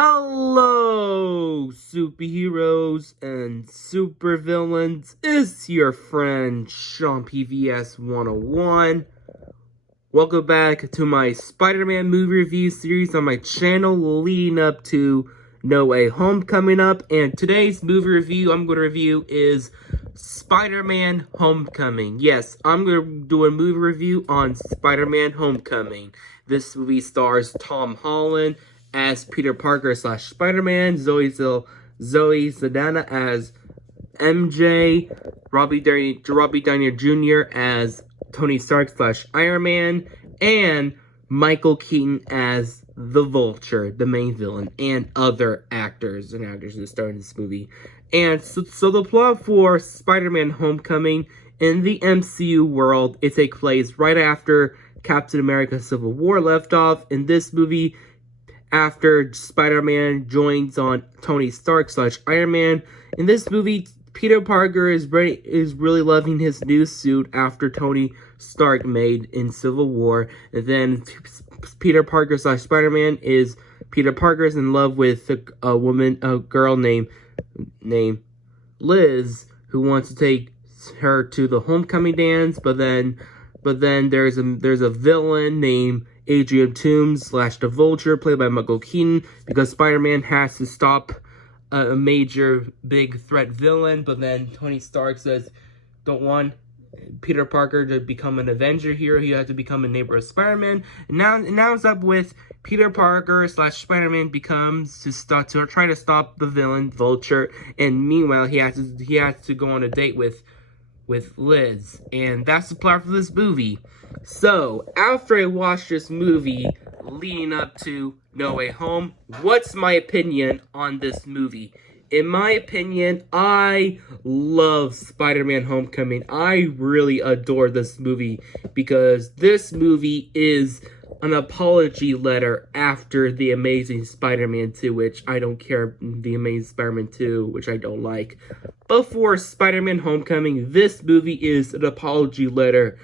Hello, superheroes and supervillains. It's your friend Sean PVS 101. Welcome back to my Spider-Man movie review series on my channel leading up to No Way Home coming up. And today's movie review I'm going to review is Spider-Man Homecoming. Yes, I'm going to do a movie review on Spider-Man Homecoming. This movie stars Tom Holland as Peter Parker / Spider-Man, Zoe Saldana as MJ, Robbie Downey Jr. as Tony Stark / Iron Man, and Michael Keaton as the Vulture, the main villain, and other actors that star in this movie. And so the plot for Spider-Man Homecoming in the MCU world, it takes place right after Captain America Civil War left off. In this movie, after Spider-Man joins on Tony Stark / Iron Man. In this movie, Peter Parker is really loving his new suit after Tony Stark made in Civil War. And then Peter Parker / Spider-Man is Peter Parker's in love with a girl named Liz, who wants to take her to the homecoming dance. But then there's a villain named Adrian Toomes / the Vulture, played by Michael Keaton, because Spider-Man has to stop a major big threat villain. But then Tony Stark says, don't want Peter Parker to become an Avenger hero, he has to become a neighbor of Spider-Man. And now it's up with Peter Parker / Spider-Man becomes to try to stop the villain Vulture, and meanwhile he has to go on a date with Liz. And that's the plot for this movie. So, after I watched this movie leading up to No Way Home, what's my opinion on this movie? In my opinion, I love Spider-Man Homecoming. I really adore this movie because this movie is an apology letter after The Amazing Spider-Man 2, which I don't care, The Amazing Spider-Man 2, which I don't like. But for Spider-Man Homecoming, this movie is an apology letter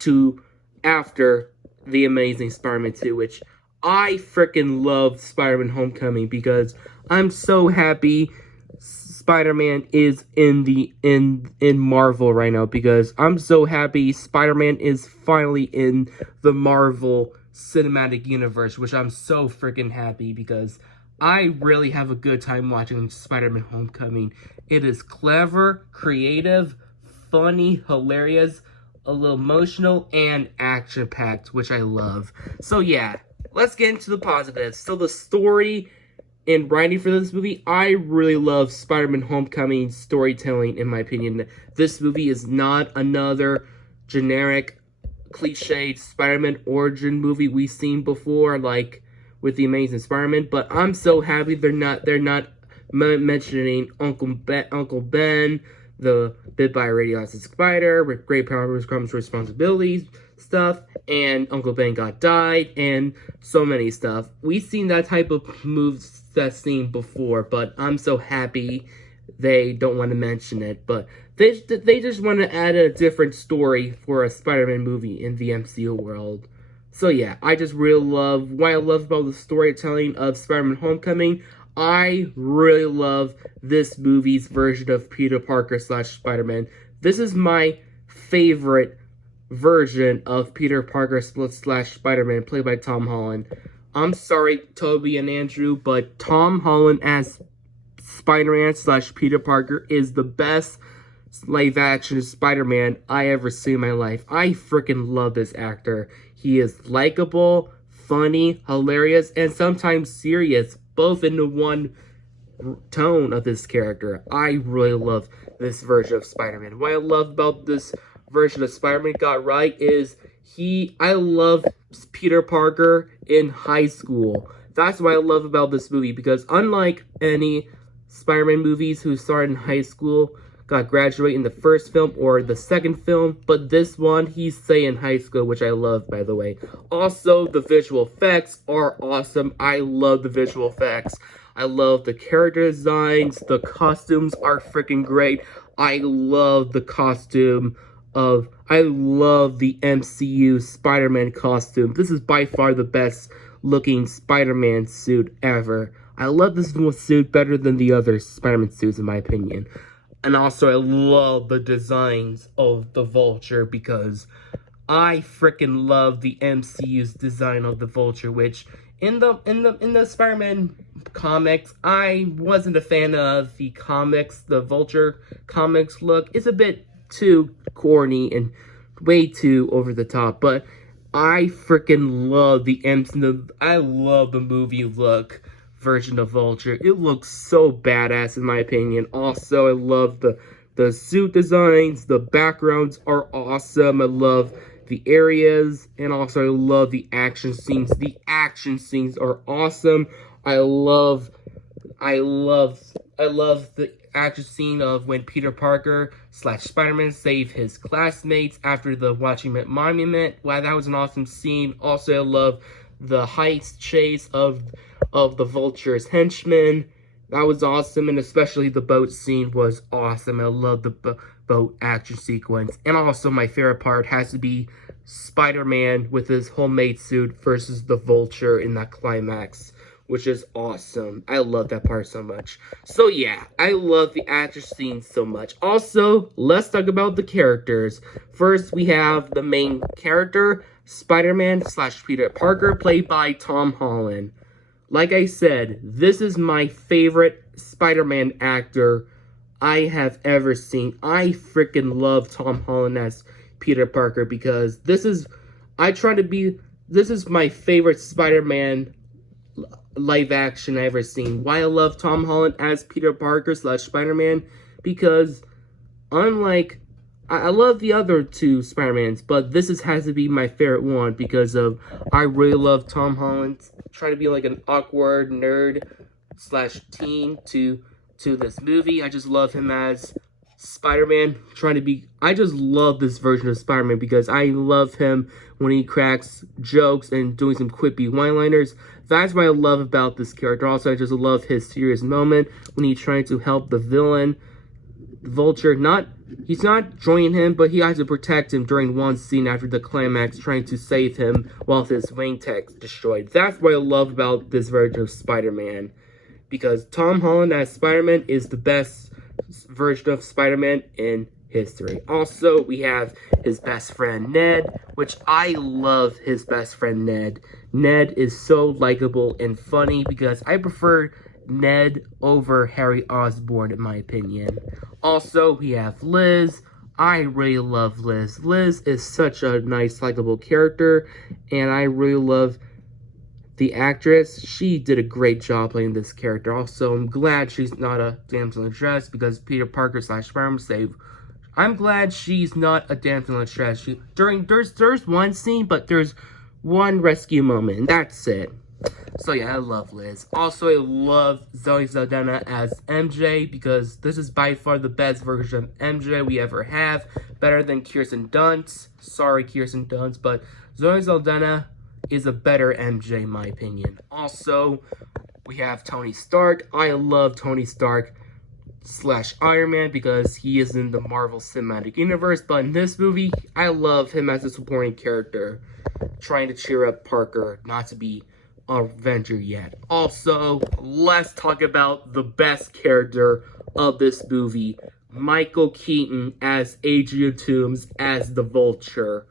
to after The Amazing Spider-Man 2, which I freaking love Spider-Man Homecoming because I'm so happy Spider-Man is in Marvel right now, because I'm so happy Spider-Man is finally in the Marvel Cinematic Universe, which I'm so freaking happy because I really have a good time watching Spider-Man Homecoming. It is clever, creative, funny, hilarious, a little emotional, and action-packed, which I love. So yeah, let's get into the positives. So the story and writing for this movie, I really love Spider-Man Homecoming storytelling, in my opinion. This movie is not another generic, cliched Spider-Man origin movie we've seen before, like with The Amazing Spider-Man, but I'm so happy they're not mentioning Uncle Ben, the bit by a radioactive spider, with great power comes responsibilities stuff, and Uncle Ben died, and so many stuff. We've seen that type of moves that scene before, but I'm so happy they don't want to mention it. But they just want to add a different story for a Spider-Man movie in the MCU world. So yeah, I just really love what I love about the storytelling of Spider-Man Homecoming. I really love this movie's version of Peter Parker / Spider-Man. This is my favorite version of Peter Parker / Spider-Man, played by Tom Holland. I'm sorry, Toby and Andrew, but Tom Holland as Spider-Man / Peter Parker is the best live-action Spider-Man I ever seen in my life. I freaking love this actor. He is likable, funny, hilarious, and sometimes serious, both in the one tone of this character. I really love this version of Spider-Man. What I love about this version of Spider-Man got right is I love Peter Parker in high school. That's what I love about this movie, because unlike any Spider-Man movies who started in high school, got graduated in the first film or the second film, but this one, he's staying in high school, which I love, by the way. Also, the visual effects are awesome. I love the visual effects. I love the character designs. The costumes are freaking great. I love the costume I love the MCU Spider-Man costume. This is by far the best looking Spider-Man suit ever. I love this suit better than the other Spider-Man suits in my opinion. And also I love the designs of the Vulture because I freaking love the MCU's design of the Vulture, which in the Spider-Man comics, I wasn't a fan of the comics. The Vulture comics look is a bit too corny and way too over the top, but I freaking love the MCU. I love the movie look version of Vulture. It looks so badass in my opinion. Also, I love the suit designs. The backgrounds are awesome. I love the areas, and also I love the action scenes. The action scenes are awesome. I love the action scene of when Peter Parker / Spider-Man save his classmates after the Washington Monument. Wow, that was an awesome scene. Also, I love the heist chase of the Vulture's henchmen. That was awesome, and especially the boat scene was awesome. I love the boat action sequence. And also, my favorite part has to be Spider-Man with his homemade suit versus the Vulture in that climax, which is awesome. I love that part so much. So yeah, I love the action scene so much. Also, let's talk about the characters. First, we have the main character, Spider-Man / Peter Parker, played by Tom Holland. Like I said, this is my favorite Spider-Man actor I have ever seen. I freaking love Tom Holland as Peter Parker because this is my favorite Spider-Man live action I ever seen. Why I love Tom Holland as Peter Parker / Spider-Man, because unlike I love the other two Spider-Mans, but this has to be my favorite one because of I really love Tom Holland trying to be like an awkward nerd / teen to this movie. I just love him as Spider-Man I just love this version of Spider-Man because I love him when he cracks jokes and doing some quippy one-liners. That's what I love about this character. Also, I just love his serious moment when he's trying to help the villain, Vulture. He's not joining him, but he has to protect him during one scene after the climax, trying to save him while his wing tech's destroyed. That's what I love about this version of Spider-Man, because Tom Holland as Spider-Man is the best version of Spider-Man in history. Also, we have his best friend Ned, which I love his best friend Ned. Ned is so likable and funny because I prefer Ned over Harry Osborn in my opinion. Also, we have Liz. I really love Liz. Liz is such a nice, likable character, and I really love the actress. She did a great job playing this character. Also, I'm glad she's not a damsel in distress because Peter Parker / Spider-Man saved. I'm glad she's not a damsel in distress. There's one scene, but there's one rescue moment, and that's it. So yeah, I love Liz. Also, I love Zoe Saldana as MJ because this is by far the best version of MJ we ever have. Better than Kirsten Dunst. Sorry, Kirsten Dunst, but Zoe Saldana is a better MJ in my opinion. Also, we have Tony Stark. I love Tony Stark / Iron Man because he is in the Marvel Cinematic Universe, but in this movie, I love him as a supporting character, trying to cheer up Parker not to be Avenger yet. Also, let's talk about the best character of this movie, Michael Keaton as Adrian Toomes as the Vulture.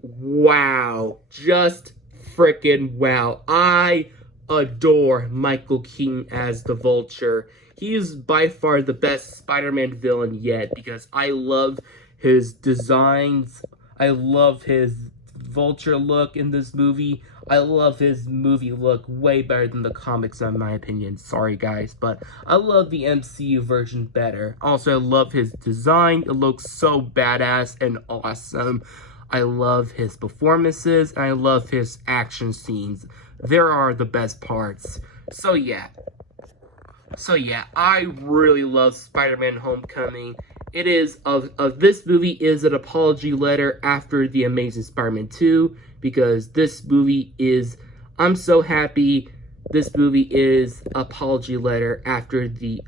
Wow, just freaking wow. I adore Michael Keaton as the Vulture. He is by far the best Spider-Man villain yet because I love his designs. I love his Vulture look in this movie. I love his movie look way better than the comics in my opinion. Sorry guys, but I love the MCU version better. Also, I love his design. It looks so badass and awesome. I love his performances, and I love his action scenes. There are the best parts. So yeah, I really love Spider-Man Homecoming. It is, this movie is an apology letter after The Amazing Spider-Man 2, because this movie is, I'm so happy this movie is apology letter after the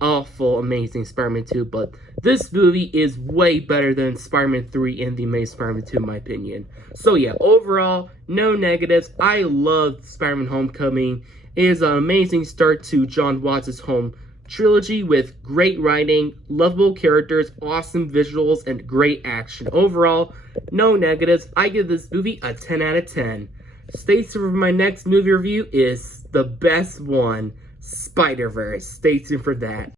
awful Amazing Spider-Man 2, but This movie is way better than Spider-Man 3 and The Amazing Spider-Man 2 in my opinion. So yeah, overall, no negatives. I love Spider-Man Homecoming. It is an amazing start to John Watts' home trilogy with great writing, lovable characters, awesome visuals, and great action. Overall, no negatives. I give this movie a 10 out of 10. Stay tuned for my next movie review is the best one, Spider-Verse. Stay tuned for that.